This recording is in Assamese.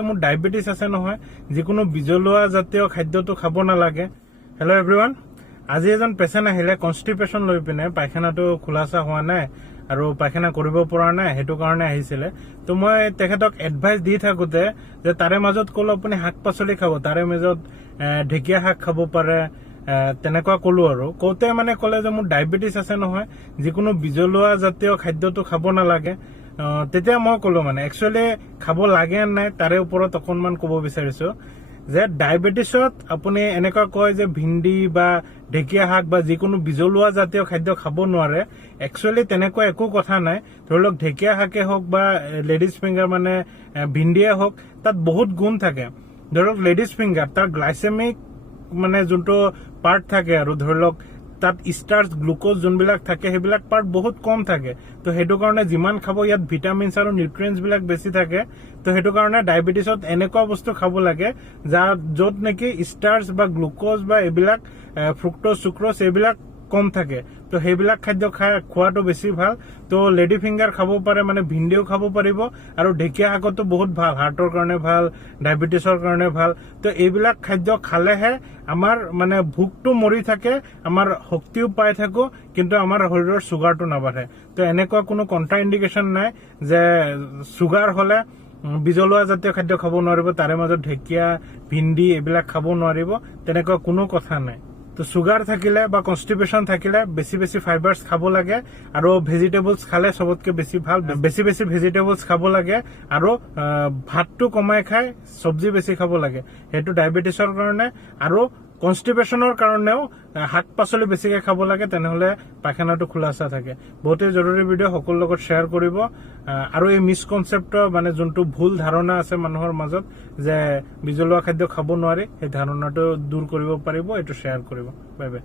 মোৰ ডায়াবেটিস আছে নহয়, যিকোনো বিজলুৱা জাতীয় খাদ্যটো খাব নালাগে। হেল্ল' এভৰিৱান, আজি এজন পেচেণ্ট আহিলে কনষ্টিপেশ্যন লৈ পিনে, পায়খানাটো খোলাচা হোৱা নাই আৰু পায়খানা কৰিব পৰা নাই, সেইটো কাৰণে আহিছিলে। তো মই তেখেতক এডভাইচ দি থাকোতে যে তাৰে মাজত ক'লো আপুনি শাক পাচলি খাব, তাৰে মাজত ঢেকীয়া শাক খাব পাৰে, তেনেকুৱা ক'লো আৰু কওঁতে মানে ক'লে যে মোৰ ডায়েবেটিস আছে নহয়, যিকোনো বিজলুৱা জাতীয় খাদ্যটো খাব নালাগে। তেতিয়া মই ক'লো মানে একচুৱেলি খাব লাগে নাই তাৰে ওপৰত অকণমান ক'ব বিচাৰিছো যে ডায়েবেটিছত আপুনি এনেকুৱা কয় যে ভিন্দি বা ঢেকীয়া শাক বা যিকোনো বিজলুৱা জাতীয় খাদ্য খাব নোৱাৰে। একচুৱেলি তেনেকুৱা একো কথা নাই। ধৰি লওক ঢেকীয়া শাকে হওক বা লেডিজ ফিংগাৰ মানে ভিন্দিয়ে হওক, তাত বহুত গুণ থাকে। ধৰক লেডিজ ফিংগাৰ তাৰ গ্লাইচেমিক মানে যোনটো পাৰ্ট থাকে আৰু ধৰি লওক তাত ষ্টাৰ্চ গ্লুকোজ যোনবিলাক থাকে সেইবিলাক পাৰ্ট বহুত কম থাকে। তো সেইটো কাৰণে যিমান খাব ইয়াত ভিটামিনছ আৰু নিউট্ৰিয়েন্টছ বিলাক বেছি থাকে। তো সেইটো কাৰণে ডায়েবেটিছত এনেকুৱা বস্তু খাব লাগে য'ত নেকি ষ্টাৰ্চ বা গ্লুকোজ বা এইবিলাক ফ্ৰুক্টোজ চুক্ৰজ এইবিলাক কম থাকে। তো সেইবিলাক খাদ্য খোৱাটো বেছি ভাল। তো লেডি ফিংগাৰ খাব পাৰে, মানে ভিন্দিও খাব পাৰিব আৰু ঢেকীয়া শাকতো বহুত ভাল, হাৰ্টৰ কাৰণে ভাল, ডায়েবেটিছৰ কাৰণে ভাল। তো এইবিলাক খাদ্য খালেহে আমাৰ মানে ভোকটো মৰি থাকে, আমাৰ শক্তিও পাই থাকো, কিন্তু আমাৰ শৰীৰৰ চুগাৰটো নাবাঢ়ে। তো এনেকুৱা কোনো কণ্ট্ৰা ইণ্ডিকেশ্যন নাই যে চুগাৰ হলে বিজলুৱা জাতীয় খাদ্য খাব নোৱাৰিব, তাৰে মাজত ঢেকীয়া ভিন্দি এইবিলাক খাব নোৱাৰিব, তেনেকুৱা কোনো কথা নাই। তো চুগাৰ থাকিলে বা কনষ্টিপেশ্যন থাকিলে বেছি বেছি ফাইবাৰ্ছ খাব লাগে আৰু ভেজিটেবলছ খালে চবতকে বেছি ভাল। বেছি বেছি ভেজিটেবলছ খাব লাগে আৰু ভাতটো কমাই খাই চব্জি বেছি খাব লাগে। সেইটো ডায়েবেটিছৰ কাৰণে আৰু কনষ্টিপেশ্যনৰ কাৰণেও শাক পাচলি বেছিকে খাব লাগে, তেনেহলে পায়খানাটো খোলাচা থাকে। বহুতেই জৰুৰী ভিডিঅ' সকলোৰ লগত শ্বেয়াৰ কৰিব আৰু এই মিসকনচেপ্টৰ মানে যোনটো ভুল ধাৰণা আছে মানুহৰ মাজত যে বিজলুৱা খাদ্য খাব নোৱাৰি, সেই ধাৰণাটো দূৰ কৰিব পাৰিব, এইটো শ্বেয়াৰ কৰিব। Bye bye.